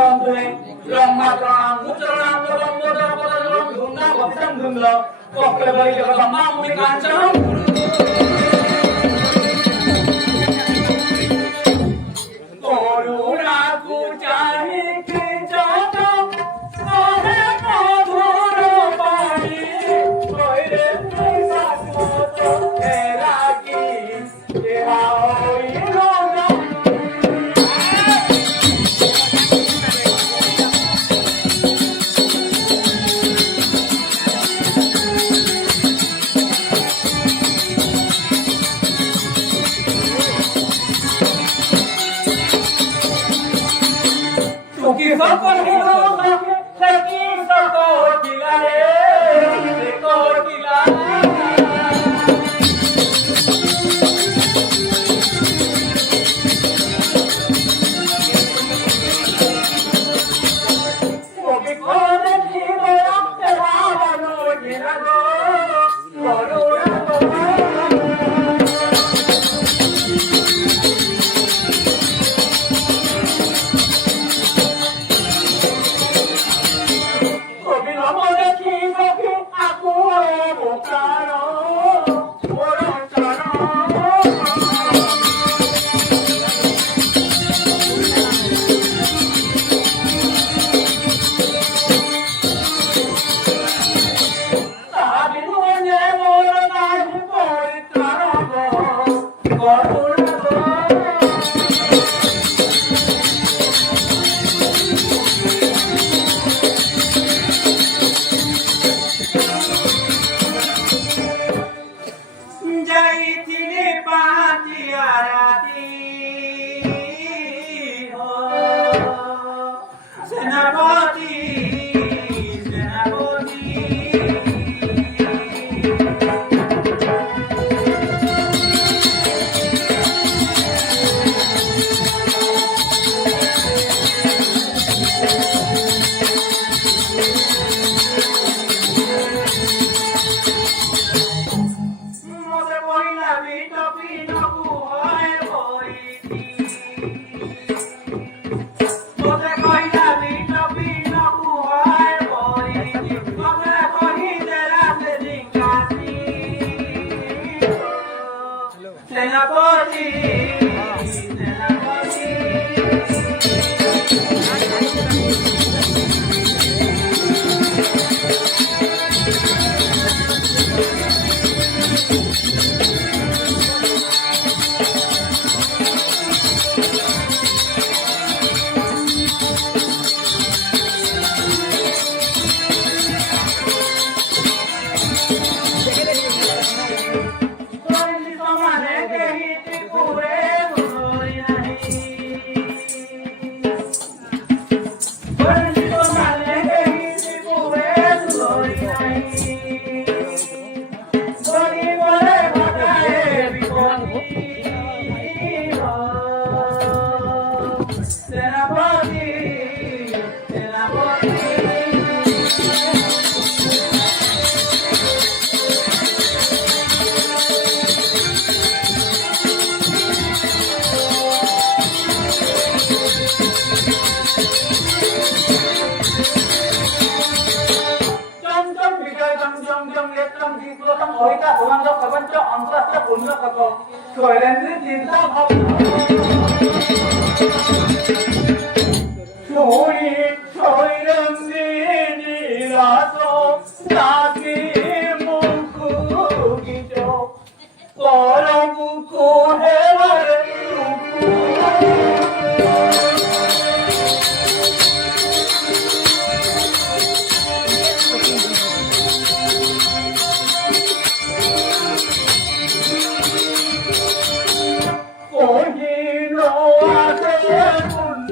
মহামন্ত্রে ব্রহ্মাচরণ মুচরণ ব্রহ্মচরণ ধুন্না ভক্তং ধুন্দ কক্রে বলি ব্রহ্মা মুনি কাঞ্চন করুণা কুচাহি কিঞ্চত সহে মধুর বাণী কইরে শাশ্বত এরা কি এরা হইল সকল হিরো সখী সকল কিলা রে সকল কিলা ওকে কোনে হিরো রাতে বানো কিলা গো করুণা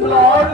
Lord,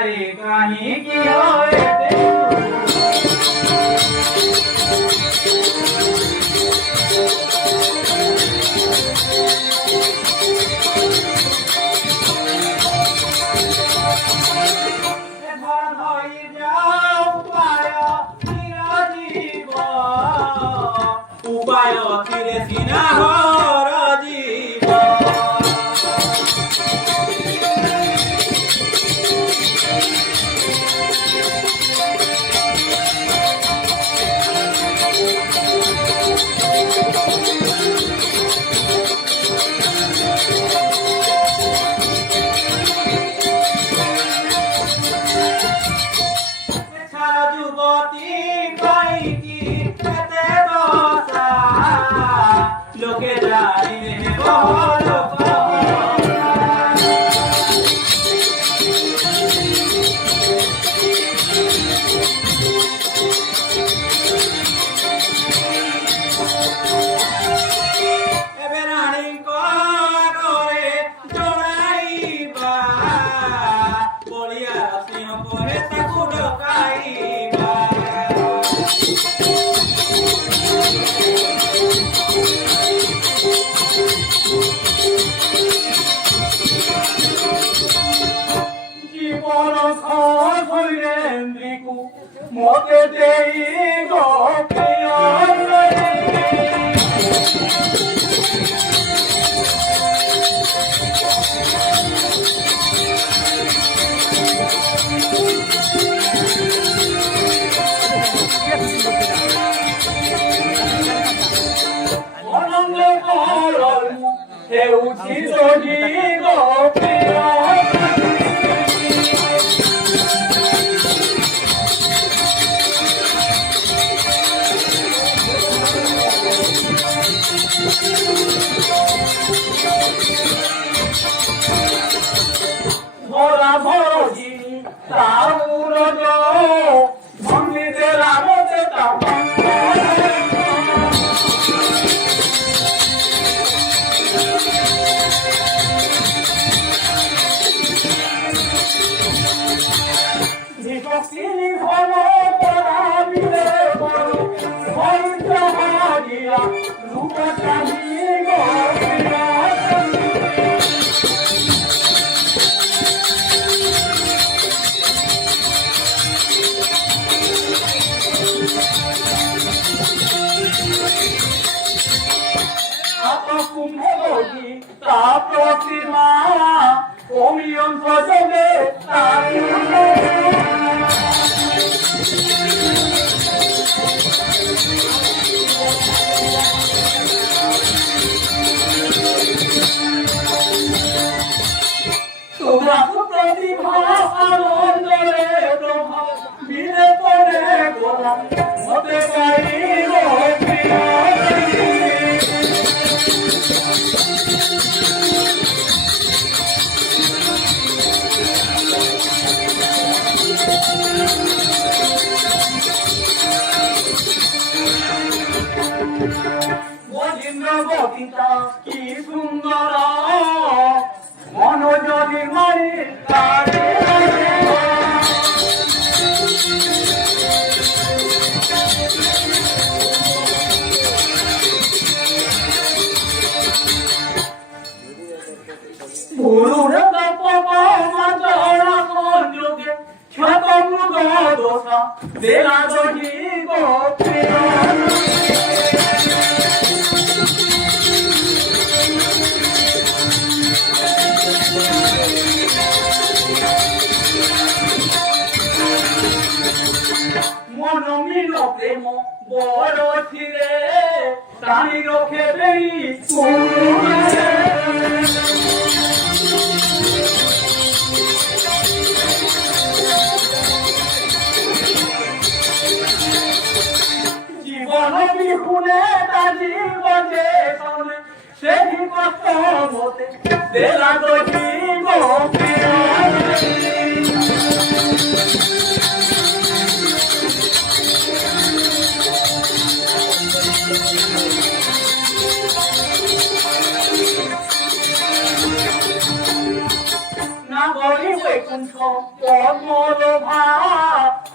রে কাহিনী হয়েছে উপায় তীরে সিনা হর জীব ছাড়া যুবতী কইকি খেতে বসা লোকে জানিবে বহল এবে রানী করে জড়াইবা বলিয়া সিংহ করে তাকু ঢকাইবা জীবন শৈলেন্দ্রিকু মতে দেই গোপিয়া অনঙ্গ করল হেউছি যদি গোপিয়া ধরা ভরজি তাউর ভঙ্গিতে রামতে তাপা ভক্তি ঘন পরামিলে বড় হইতে হারিয়া রূপ চাহি গোপিয়া কুম্ভবতী তা প্রতিমা অমিয়ন ভজনে তোমরা প্রতিভা আনন্দরে ব্রহ্মা বিলে পড়ে গোলাম হতে পারি গোপিয়া বদিতা কি সুন্দর মনোজনী মারি গুরুরে যোগে খ্যাত মৃগ দোষা বেলা যদি গোপিয়া মনমিল প্রেম বড় ছিরে প্রাণী রক্ষে দেই জীবন বিহুনে তা জীবনে সেই কষ্ট মতে বেলা যদি গোপিয়া না বলিবে বৈকুণ্ঠ পদ্মলোভা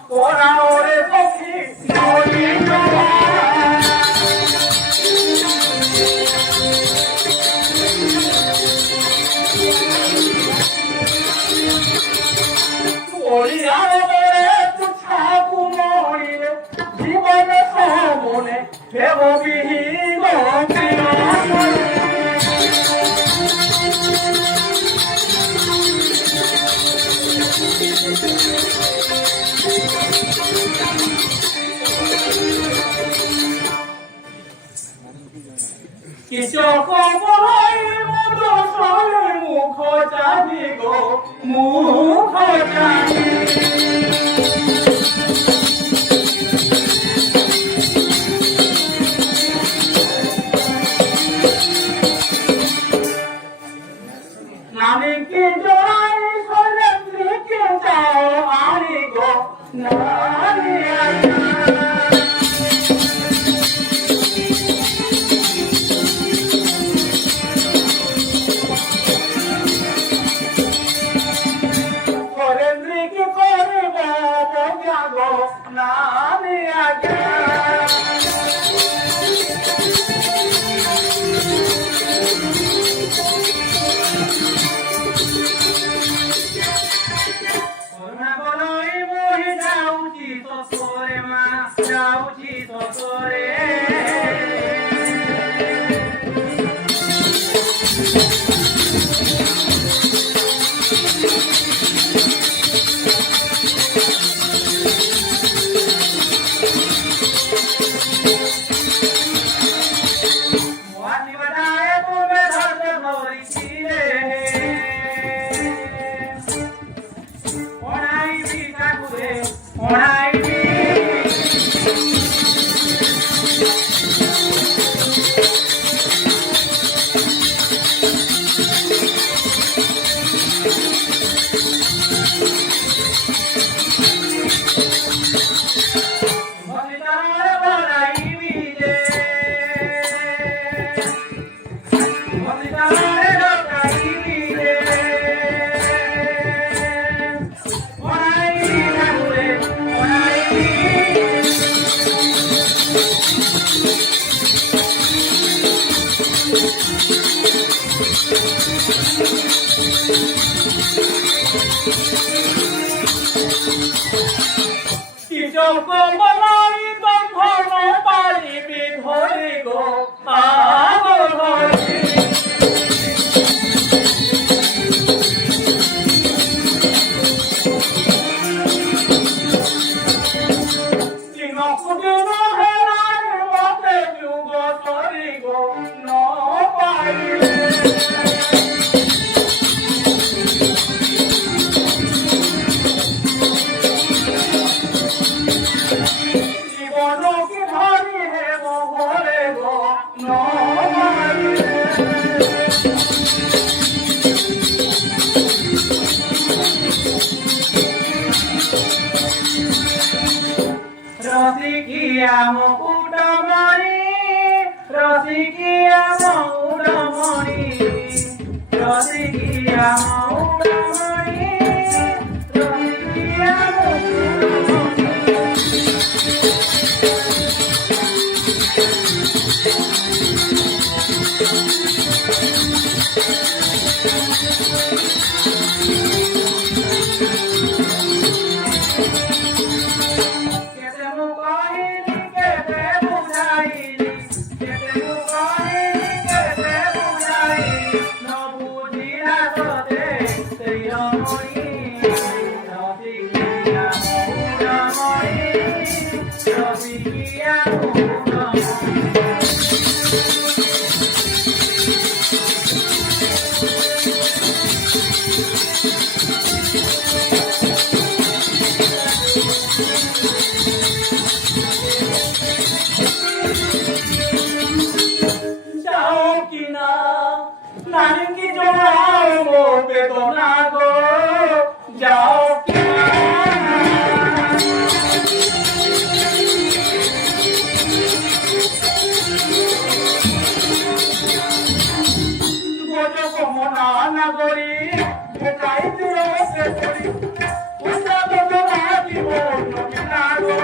তোরা ওরে সখী নলিনভা জীবনে সমনে ভেববিহীন কৃষক মুখ চাহি গো মুখ চাহি নানিকে জড়াই সরেন্দ্রকে যাও আনি গো নানি সরেন্দ্রকে করিব বজ্ঞা গো নানি আগে যাউছি সসরে মহানিবাদায় তুমি ধরতে ধরিছিলে পড়াইবি ঠাকুরে পড়াইবি কমলাই বন্ধন পারিবি ধরি গো আগর হরি চিনকুদিন হেরাই মতে যুগ ধরি গো ন পাইলে রসিকিয়া মুকুটমণি রসিকিয়া মুকুটমণি রসিকিয়া মুকুটমণি রসিকিয়া মুকুটমণি নানকি জড়াও গো বেদনা গো যাও গোজ কমনা নগরী ভেটাই দিও করি উন্নত জীবন বিনা গো